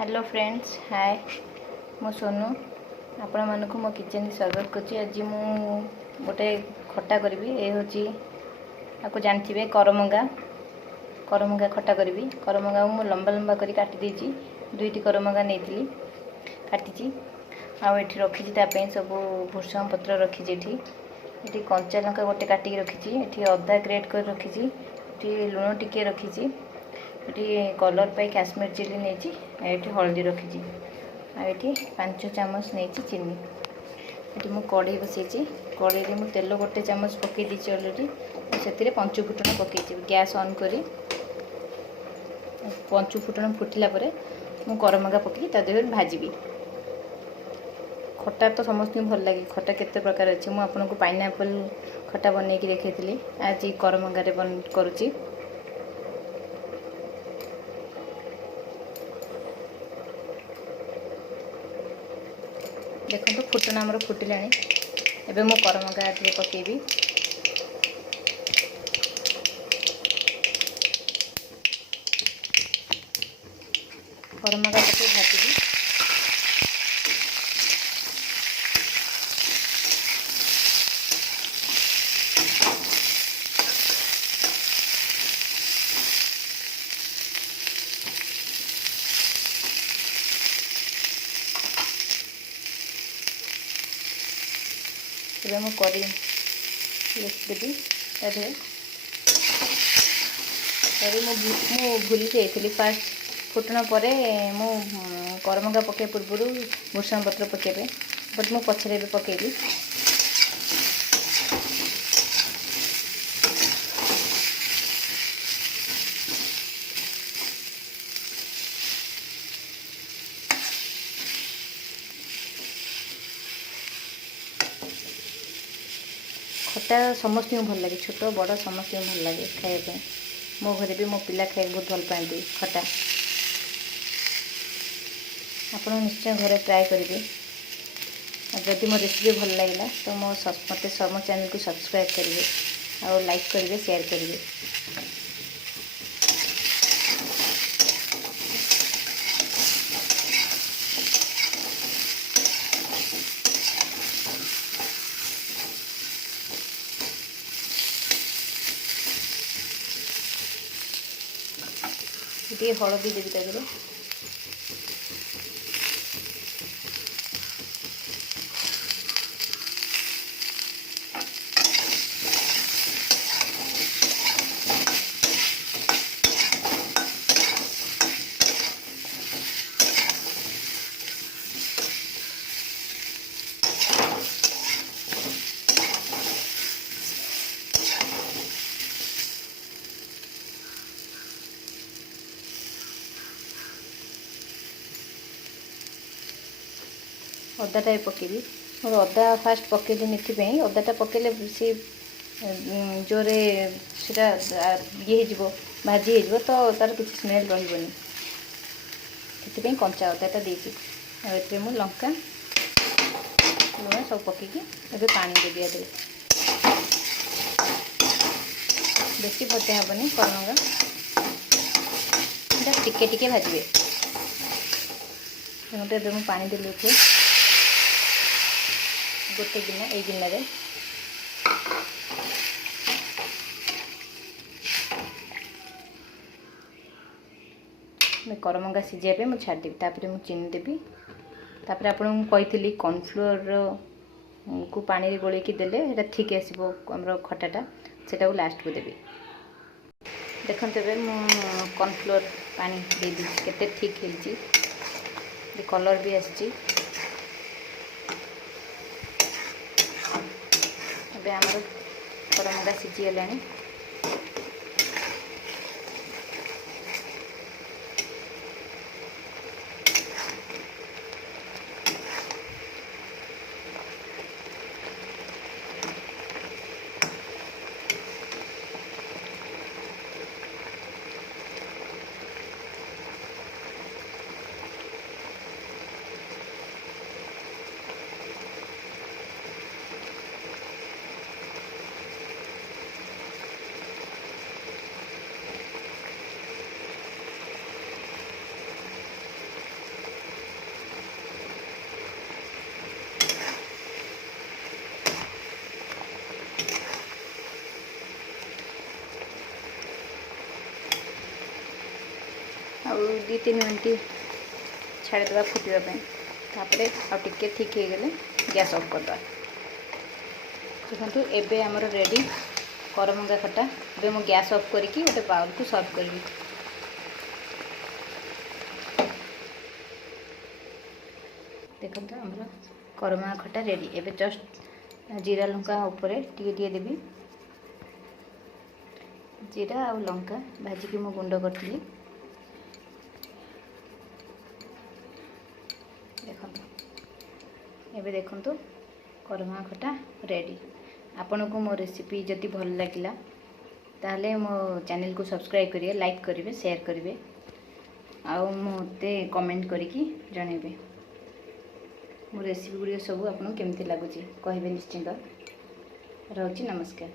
Hello friends, हाय। मो सोनू आपण मानक मो किचन स्वागत करछि। आज मु गोटे खट्टा करबी। ए होची आपको जानथिबे करमंगा खट्टा करबी। करमंगा मु लंबा लंबा करी काटी देछि। दुईटी करमंगा नेथिली काटिछि। आ एठी रखिछि ता पई सब भुसम पत्र रखिछि। एठी कंचा लंका गोटे काटी रखिछि। एठी अदा ग्रेट कर रखिछि। एठी लुण टिके रखिछि। ये कलर पे काश्मीर चिली नहीं। ये हल्दी रखी। ये 5 चामच नहीं चीनी। ये मु कढ़ई बसई। कढ़ई में मुझे तेल गोटे चामच पकई दी अलरेडी। से पंचु फुटण पकई गैस ऑन करी पंचु फुटण फुटिला मु करमंगा पकई देहर भाजी। खट्टा तो समस्त भल लगे। खट्टा केते प्रकार अच्छे मुझे आपको पाइनएप्पल खट्टा बनई देखी। आज करमंगारे करुच्ची। देखो फुटण आमर फुटिला। एबे मु करमंगा पकेबी। करमंगा पके भाजी। एबे मु करी देवी मु भूली जाइली। फास्ट फुटण पर मु करमंगा पके पूर्व भूषण पत्र पकेबे बट मु पछरे भी पकेबी। खट्टा समस्त भल लगे। छोट बड़ समस्त भल लगे खाइबा। मो घरे भी मो पिला खाइ बहुत भल पाती खट्टा। आप निश्चय घरे ट्राए करेंगे। जदि मो रेसिपी भल लगे तो मो चैनल को सब्सक्राइब करेंगे और लाइक करेंगे, शेयर करेंगे। ये हलदी देवी तादेह। अदाटा पकेबी। और अदा फास्ट पकेदेनी अदाटा पकेले सी जोरे सीटा ये भाजी हो तो तार किसी स्मेल रही। कंचा अदाटा देती मु लंका लुण सब पकईकी ए पानी देवी। आदि बेसी भजा हेनी करमंगा टिके टिके भाजबे। गोटे मुझे पानी देली गोटे गिना ये गिनारे करमंगा सीझापे मुझे छाड़देवी। तापर मुझे चीनी देवी। तापर आपको कही कॉर्नफ्लोर को पानी गोल देले ठीक आसो आम खट्टाटा से लास्ट को देवी। देखते मु कॉर्नफ्लोर पानी दे दी केते ठीक है। कलर भी आसी। ଏବେ ଆମର କରମଙ୍ଗା ସିଝିଗଲାଣି। दु तीन मिनट छाड़ीदा फुटापी तापर आगे ठीक हो गले गैस ऑफ करदे। देखो एबे आमर रेडी करमंगा खटा। एबे मु गैस ऑफ करके गोटे बाउल को सर्व करी। देखो आमर करमंगा खटा रेडी। एबे जस्ट जीरा लंका ऊपर टे देवी। जीरा आ लंका भाजिकी मु गुंड करी। देखो देखो करमंगा खटा रेडी। आपन को मो रेसिपी जदि भल लगिला ताहले मो चैनल को सब्सक्राइब करिए, लाइक करिए, शेयर करिए आउ मते कमेंट करिकी जणेबे। मो रेसिपी गुडी सब आपन केमती लागुची कहबे निश्चिंत। रहउची नमस्कार।